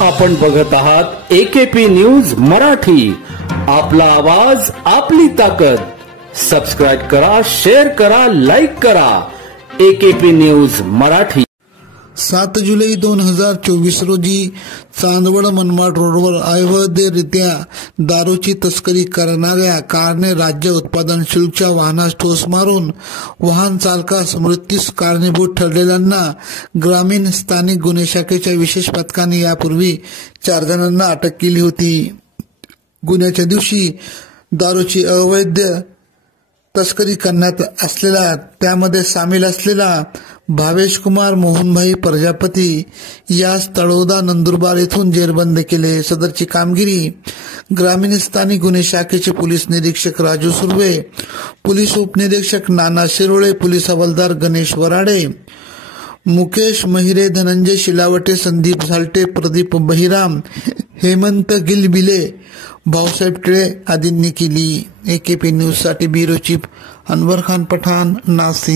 आपण बघत आहात AKP न्यूज मराठी। आपला आवाज आपली ताकद। सबस्क्राइब करा, शेअर करा, लाईक करा। AKP news Marathi. 7 जुलै 2024 रोजी चांदवड मनमाड रोडवर अवैधरित्या दारूची तस्करी करणाऱ्या कारने राज्य उत्पादन शुल्कच्या वाहनास ठोस मारून वाहन चालकास मृत्यूस कारणीभूत ठरलेल्यांना ग्रामीण स्थानिक गुन्हे शाखेच्या विशेष पथकाने यापूर्वी 4 जणांना अटक केली होती। गुन्ह्याच्या दिवशी दारूची अवैध तस्करी करण्यात असलेला त्यामध्ये सामील असलेला भावेश कुमार मोहनभाई प्रजापती यास तळोदा नंदुरबार येथून जेरबंद केले। सदरची कामगिरी ग्रामीण स्थानिक गुन्हे शाखेचे पोलीस निरीक्षक राजू सुर्वे, पोलीस उपनिरीक्षक नाना शिरोळे, पोलीस हवालदार गणेश वराडे, मुकेश महिरे, धनंजय शिलावटे, संदीप झालटे, प्रदीप बहिराम, हेमंत गिलबिले, भाऊसाहेब टिळे आदींनी केली। AKP न्यूज साठी ब्युरो चीफ अनवर खान पठाण, नाशिक।